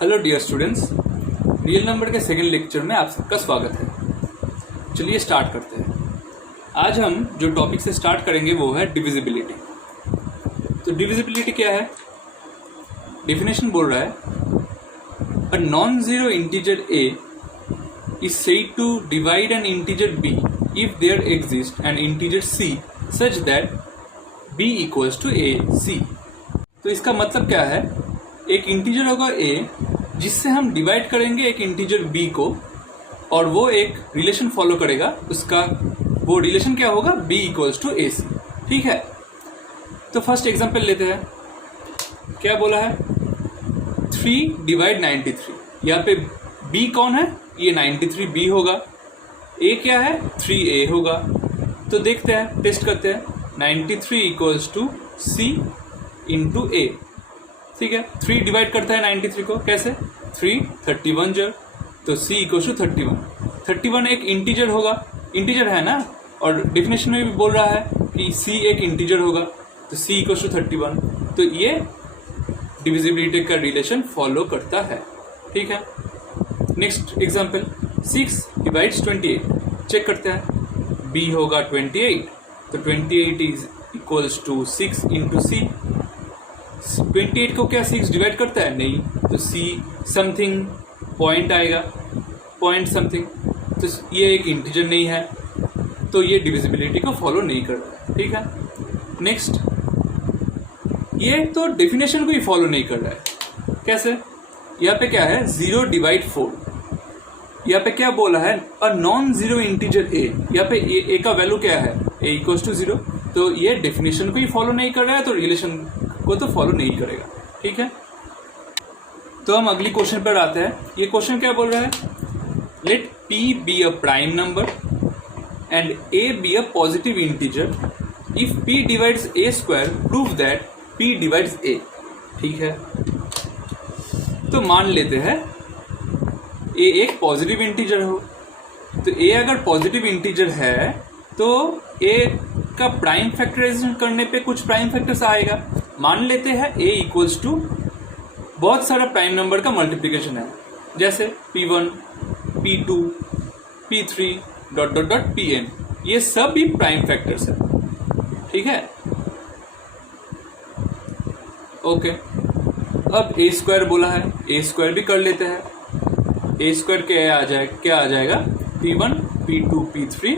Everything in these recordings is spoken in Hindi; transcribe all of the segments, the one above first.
Hello dear students, real number के सेकेंड लेक्चर में आप सबका स्वागत है। चलिए स्टार्ट करते हैं। आज हम जो टॉपिक से स्टार्ट करेंगे वो है डिविजिबिलिटी। तो डिविजिबिलिटी क्या है? डेफिनेशन बोल रहा है a non zero integer a is said to divide an integer b if there exists an integer c such that b equals to a c। तो इसका मतलब क्या है? एक इंटीजर होगा a जिससे हम डिवाइड करेंगे एक इंटीजर b को और वो एक रिलेशन फॉलो करेगा। उसका वो रिलेशन क्या होगा? b इक्वल्स टू ए सी। ठीक है, तो फर्स्ट एग्जांपल लेते हैं। क्या बोला है? 3 डिवाइड 93। यहाँ पे b कौन है? ये 93b होगा। a क्या है? 3a होगा। तो देखते हैं, टेस्ट करते हैं। 93 equals to c into a। ठीक है, 3 डिवाइड करता है 93 को। कैसे? 3 31 जर, तो c इक्वल टू 31। 31 एक इंटीजर होगा, इंटीजर है ना, और डेफिनेशन में भी बोल रहा है कि c एक इंटीजर होगा, तो c इक्वल टू 31। तो ये डिविजिबिलिटी का रिलेशन फॉलो करता है। ठीक है, नेक्स्ट एग्जांपल 6 डिवाइड्स 28। चेक करते हैं। b होगा 28, तो 28 इज इक्वल्स टू 6 इंटू सी। 28 को क्या 6 डिवाइड करता है? नहीं, तो c समथिंग पॉइंट आएगा, पॉइंट समथिंग। तो ये एक इंटीजर नहीं है, तो ये डिविजिबिलिटी को फॉलो नहीं कर रहा है। ठीक है, नेक्स्ट, ये तो डेफिनेशन को ही फॉलो नहीं कर रहा है। कैसे? यहाँ पे क्या है? 0 डिवाइड 4। यहाँ पे क्या बोला है? A non zero integer a। यहाँ पे a का वैल्यू क्या है? a equals to 0। तो ये डेफिनेशन को ही फॉलो नहीं कर रहा है, तो रिलेशन को तो फॉलो नहीं करेगा। ठीक है, तो हम अगली क्वेश्चन पर आते हैं। ये क्वेश्चन क्या बोल रहा है? Let p be a prime number and a be a positive integer if p divides a square prove that p divides a। ठीक है, तो मान लेते हैं a एक पॉजिटिव इंटीजर हो। तो a अगर पॉजिटिव इंटीजर है तो a का प्राइम फैक्टराइजेशन करने पे कुछ प्राइम फैक्टर्स आएगा। मान लेते हैं a इक्वल्स टू बहुत सारा प्राइम नंबर का मल्टीप्लिकेशन है, जैसे p1, p2, p3 dot dot dot pn। ये सब भी प्राइम फैक्टर्स है। ठीक है, ओके। अब a स्क्वायर बोला है, a स्क्वायर भी कर लेते हैं। a स्क्वायर क्या आ जाएगा? p1, p2, p3,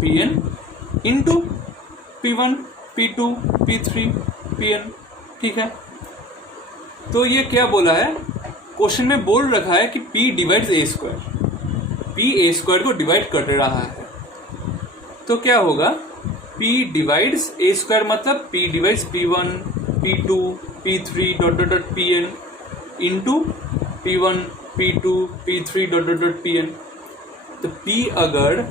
pn into p1, p2, p3, pn। ठीक है, तो ये क्या बोला है? क्वेश्चन में बोल रखा है कि p divides a square. p a square को डिवाइड कर रहा है, तो क्या होगा? p डिवाइड्स a स्क्वायर मतलब p divides p1, p2, p3 dot dot dot pn into p1, p2, p3 dot dot dot pn। तो p अगर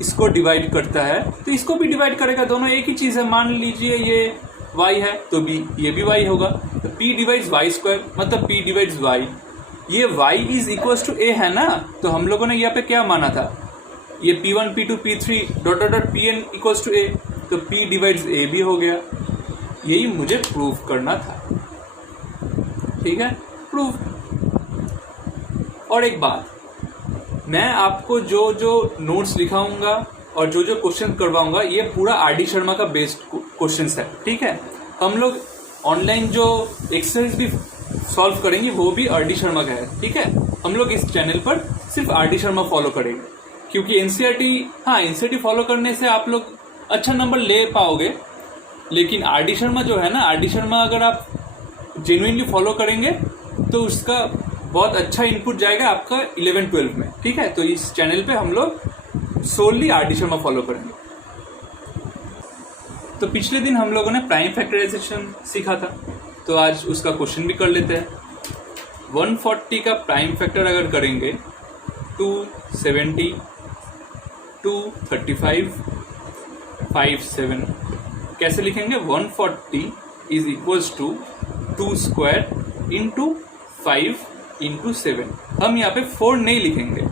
इसको डिवाइड करता है तो इसको भी डिवाइड करेगा, दोनों एक ही चीज है। मान लीजिए ये y है तो b ये भी y होगा, तो p डिवाइड्स y स्क्वायर मतलब p डिवाइड्स y। ये y is equals to a है ना, तो हम लोगों ने यहाँ पे क्या माना था? ये p1, p2, p3 dot dot dot pn equals to a, तो p डिवाइड्स a भी हो गया। यही मुझे प्रूव करना था। ठीक है, प्रूव। और एक बात, मैं आपको जो जो नोट्स लिखाऊंगा और जो जो क्वेश्चन करवाऊंगा ये पूरा आर.डी. शर्मा का बेस्ड क्वेश्चंस है। ठीक है, हम लोग ऑनलाइन जो एक्सरसाइज भी सॉल्व करेंगे वो भी आर.डी. शर्मा का है। ठीक है, हम लोग इस चैनल पर सिर्फ आर.डी. शर्मा फॉलो करेंगे, क्योंकि एनसीईआरटी फॉलो करने से आप लोग अच्छा नंबर ले पाओगे। लेकिन आर.डी. शर्मा जो है ना, आर.डी. शर्मा अगर आप जेन्युइनली फॉलो करेंगे तो उसका बहुत अच्छा इनपुट जाएगा आपका 11-12 में। ठीक है, तो इस चैनल पे हम लोग सोनली आर.डी. शर्मा फॉलो करेंगे। तो पिछले दिन हम लोगों ने प्राइम फैक्टराइजेशन सीखा था, तो आज उसका क्वेश्चन भी कर लेते हैं। 140 का प्राइम फैक्टर अगर करेंगे 270, 235, 57, कैसे लिखेंगे? 140 is equals to 2 square into 5 into 7। हम यहाँ पे 4 नहीं लिखेंगे,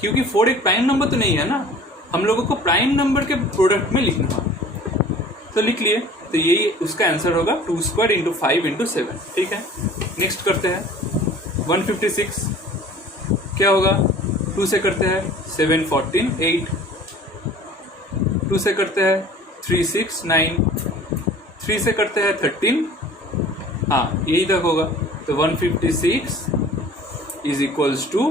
क्योंकि 4 एक प्राइम नंबर तो नहीं है ना, हम लोगों को प्राइम नंबर के प्रोडक्ट में लिखना है। तो लिख लिए तो यही उसका आंसर होगा 2 स्क्वायर इंटू 5 इंटू 7। ठीक है, नेक्स्ट करते हैं 156 क्या होगा, 2 से करते हैं 7 14 8, 2 से करते हैं 3 6 9, 3 से करते हैं 13, हाँ यही तक होगा। तो 156 is equals to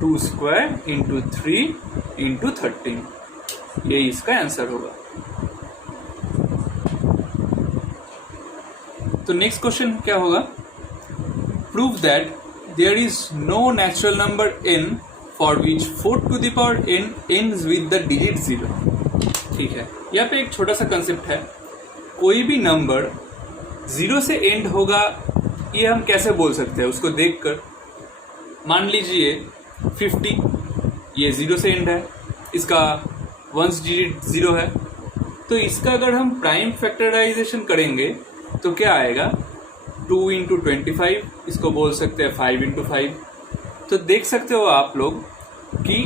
2 square into 3 into 13, यही इसका आंसर होगा। तो नेक्स्ट क्वेश्चन क्या होगा, prove that there is no natural number n for which 4 to the power n ends with the digit 0। ठीक है, यहाँ पे एक छोटा सा कंसेप्ट है, कोई भी नंबर 0 से एंड होगा ये हम कैसे बोल सकते हैं उसको देखकर। मान लीजिए 50, ये 0 से एंड है, इसका वंस डिजिट 0 है, तो इसका अगर हम प्राइम फैक्टराइजेशन करेंगे तो क्या आएगा, 2 इंटू 25, इसको बोल सकते हैं 5 इंटू 5। तो देख सकते हो आप लोग कि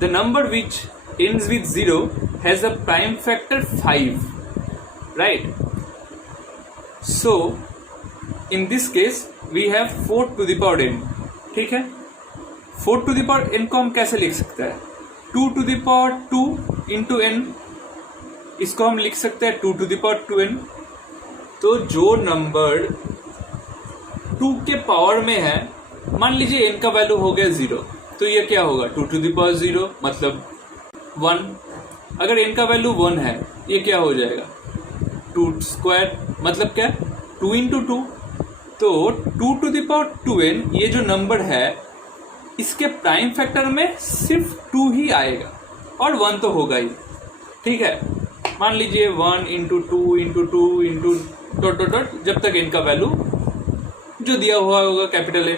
the number which ends with 0 has a prime factor 5, right? So in this case we have 4 to the power n। ठीक है, 4 to the power n को हम कैसे लिख सकते हैं, 2 to the power 2 into n, इसको हम लिख सकते हैं 2 to the power 2n। तो जो नंबर 2 के पावर में है, मान लीजिए n का वैल्यू हो गया 0, तो ये क्या होगा, 2 to the power 0 मतलब 1। अगर n का वैल्यू 1 है, ये क्या हो जाएगा, 2 स्क्वायर मतलब क्या, 2 इंटू 2। तो 2 टू द पावर 2n ये जो नंबर है इसके प्राइम फैक्टर में सिर्फ 2 ही आएगा और 1 तो होगा ही। ठीक है, मान लीजिए 1 into 2 into 2 into dot dot dot, जब तक n का वैल्यू जो दिया हुआ होगा capital N,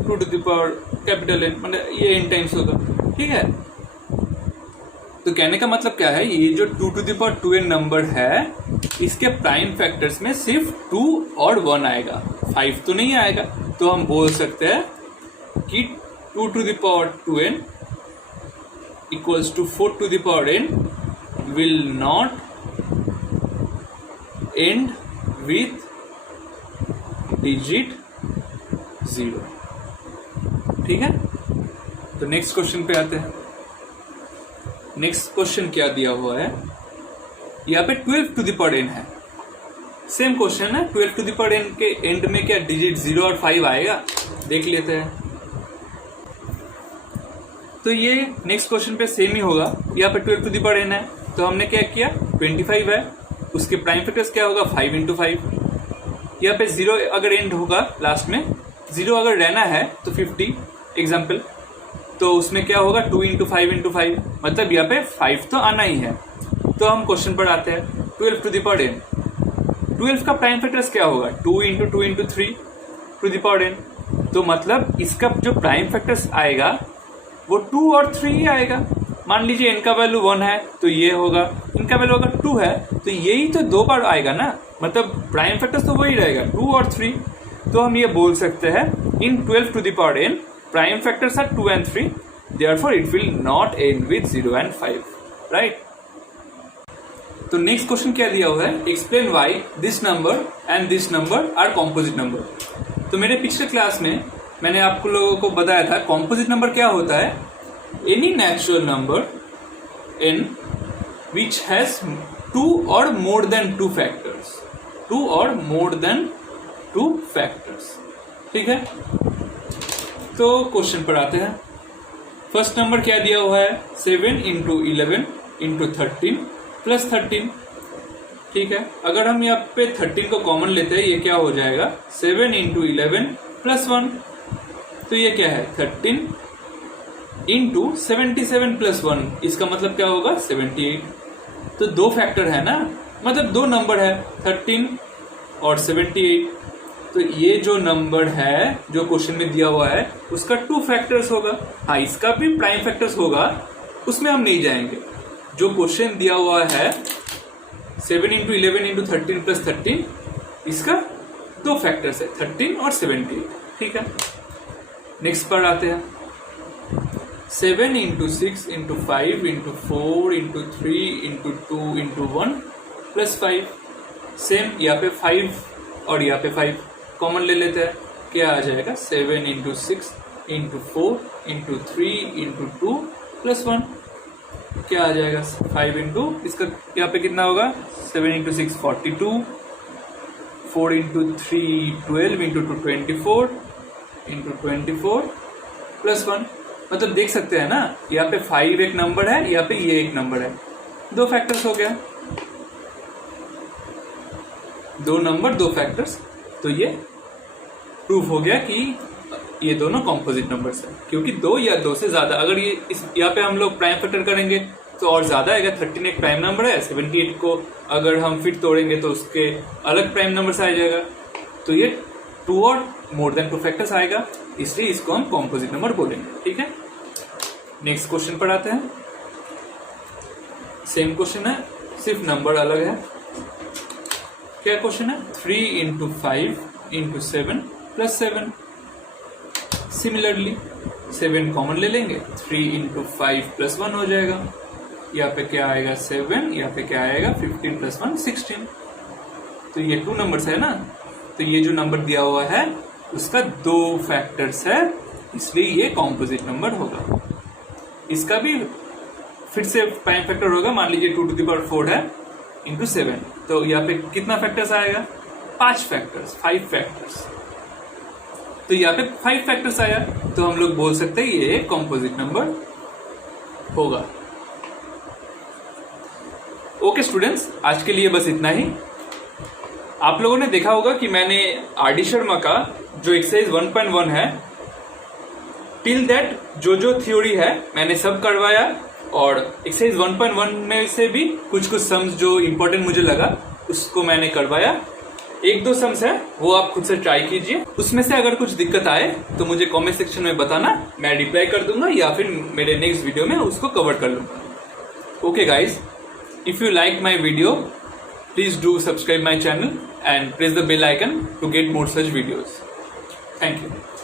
2 to the power capital N, मतलब ये n टाइम्स होगा। ठीक है, तो कहने का मतलब क्या है, ये जो 2 to the power 2n number है इसके प्राइम फैक्टर्स में सिर्फ 2 और 1 आएगा, 5 तो नहीं आएगा। तो हम बोल सकते हैं कि 2 to the power 2n equals to 4 to the power n will not end with digit 0। ठीक है, तो नेक्स्ट क्वेश्चन पे आते हैं। नेक्स्ट क्वेश्चन क्या दिया हुआ है, यहाँ पे 12 टू द पावर n है, सेम क्वेश्चन है। 12 टू द पावर n के एंड में क्या डिजिट 0 और 5 आएगा, देख लेते हैं। तो ये नेक्स्ट क्वेश्चन पे सेम ही होगा, यहाँ पे 12 टू द पावर n है, तो हमने क्या किया, 25 है, उसके प्राइम फैक्टर्स क्या होगा, 5 इंटू 5। यहाँ पे 0 अगर एंड होगा लास्ट में, 0 अगर रहना है तो 50 एग्जाम्पल, तो उसमें क्या होगा, 2 इंटू 5 इंटू 5, मतलब यहाँ पे 5 तो आना ही है। तो हम क्वेश्चन पर आते हैं, 12 टू द पावर n, 12 का प्राइम फैक्टर्स क्या होगा, 2 into 2 into 3 to the power n। तो मतलब इसका जो प्राइम फैक्टर्स आएगा वो 2 और 3 ही आएगा। मान लीजिए n का वैल्यू 1 है तो ये होगा, इनका वैल्यू अगर 2 है तो यही तो 2 बार आएगा ना, मतलब प्राइम फैक्टर्स तो वही रहेगा, 2 और 3। तो हम ये बोल सकते हैं in 12 to the power n prime factors are 2 and 3, therefore it will not end with 0 and 5, right? तो नेक्स्ट क्वेश्चन क्या दिया हुआ है, explain why this number and this number are composite number. तो मेरे पिछले क्लास में मैंने आपको लोगों को बताया था कॉम्पोजिट नंबर क्या होता है, any natural number n which has 2 or more than 2 factors, 2 or more than 2 factors। ठीक है, तो क्वेश्चन पर आते हैं। फर्स्ट नंबर क्या दिया हुआ है, 7 इंटू 11 इंटू 13 प्लस 13। ठीक है, अगर हम यहाँ पे 13 को कॉमन लेते हैं, ये क्या हो जाएगा, 7 इंटू 11 प्लस 1, तो ये क्या है, 13 इंटू 77 प्लस 1, इसका मतलब क्या होगा, 78। तो 2 फैक्टर है ना, मतलब 2 नंबर है, 13 और 78। तो ये जो नंबर है जो क्वेश्चन में दिया हुआ है उसका 2 फैक्टर्स होगा। हाँ, इसका भी प्राइम फैक्टर्स होगा, उसमें हम नहीं जाएंगे। जो क्वेश्चन दिया हुआ है 7 इंटू 11 इंटू 13 प्लस 13, इसका 2 फैक्टर्स है, 13 और 78। ठीक है, नेक्स्ट पर आते हैं। 7 into 6 into 5 into 4 into 3 into 2 into 1 +5। Same यहाँ पे 5 और यहाँ पे 5 कॉमन ले लेते हैं, क्या आ जाएगा 7 × 6 × 4 × 3 × 2 +1, क्या आ जाएगा 5 × इसका यहाँ पे कितना होगा 7 × 6 42, 4 × 3 12 × 2 24 × 24 +1। मतलब देख सकते हैं ना, यहाँ पे 5 एक नंबर है, यहाँ पे ये एक नंबर है, 2 फैक्टर्स हो गया, 2 नंबर 2 फैक्टर्स। तो ये प्रूफ हो गया कि ये दोनों कॉम्पोजिट नंबर्स हैं, क्योंकि 2 या 2 से ज्यादा, अगर ये इस यहाँ पे हम लोग प्राइम फैक्टर करेंगे तो और ज्यादा आएगा। 13 एक प्राइम नंबर है, 78 को अगर हम फिर तोड़ेंगे तो उसके अलग प्राइम नंबर से आ जाएगा, तो ये 2 और मोर देन 2 फैक्टर्स आएगा, इसलिए इसको हम कॉम्पोजिट नंबर बोलेंगे। ठीक है, नेक्स्ट क्वेश्चन पर आते हैं। सेम क्वेश्चन है, सिर्फ नंबर अलग है। क्या क्वेश्चन है 3 × 5 × 7 +7। सिमिलरली 7 कॉमन ले लेंगे, 3 × 5 +1 हो जाएगा, यहाँ पे क्या आएगा 7, यहाँ पे क्या आएगा 15 + 1 16। तो ये 2 नंबर्स है ना, तो ये जो नंबर दिया हुआ है उसका 2 फैक्टर्स है, इसलिए ये कॉम्पोजिट नंबर होगा। इसका भी फिर से प्राइम फैक्टर होगा, मान लीजिए 2⁴ है × 7, तो यहाँ पे कितना फैक्टर्स आएगा 5 फैक्टर्स, 5 फैक्टर्स। तो यहाँ पे 5 फैक्टर्स आया, तो हम लोग बोल सकते हैं ये कॉम्पोजिट नंबर होगा। ओके स्टूडेंट्स, आज के लिए बस इतना ही। आप लोगों ने देखा होगा कि मैंने आर.डी. शर्मा का जो एक्सरसाइज 1.1 है टिल दैट जो थ्योरी है मैंने सब करवाया, और एक्सरसाइज 1.1 में से भी कुछ सम्स जो इम्पोर्टेंट मुझे लगा उसको मैंने करवाया। 1-2 सम्स है वो आप खुद से ट्राई कीजिए, उसमें से अगर कुछ दिक्कत आए तो मुझे कमेंट सेक्शन में बताना, मैं रिप्लाई कर दूंगा या फिर मेरे नेक्स्ट वीडियो में उसको कवर कर लूंगा। Okay guys, if you like my video, please do subscribe my channel and press the bell icon to get more such videos. Thank you.